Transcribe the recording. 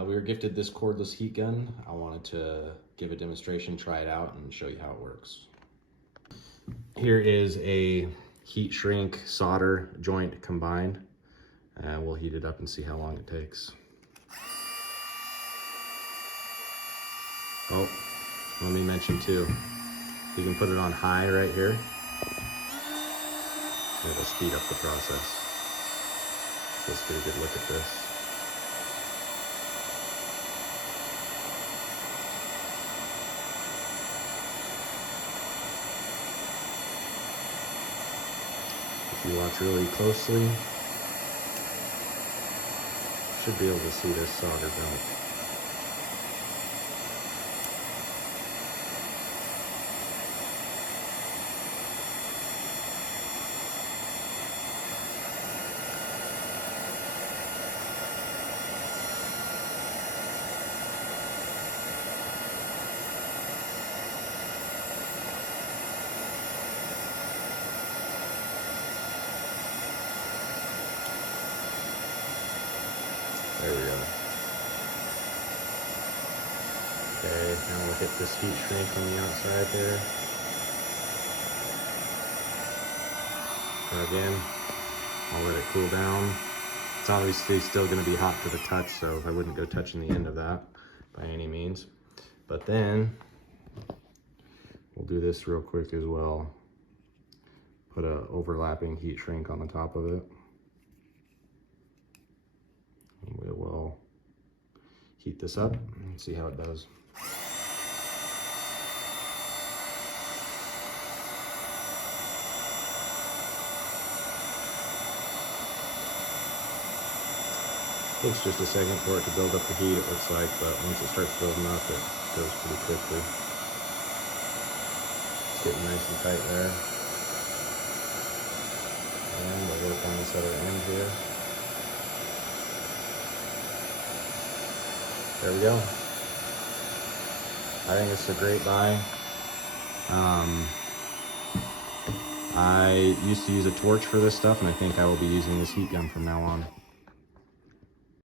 We were gifted this cordless heat gun. I wanted to give a demonstration, try it out, and show you how it works. Here is a heat shrink solder joint combined. We'll heat it up and see how long it takes. Oh, let me mention too, you can put it on high right here. It'll speed up the process. Let's get a good look at this. If you watch really closely, you should be able to see this solder melt. There we go. Okay, now we'll hit this heat shrink on the outside there. Plug in. I'll let it cool down. It's obviously still going to be hot to the touch, so I wouldn't go touching the end of that by any means. But then we'll do this real quick as well. Put a overlapping heat shrink on the top of it. We will heat this up and see how it does. Takes just a second for it to build up the heat, it looks like, but once it starts building up, it goes pretty quickly. It's getting nice and tight there. And we'll work on this other end here. There we go. I think it's a great buy. I used to use a torch for this stuff, and I think I will be using this heat gun from now on.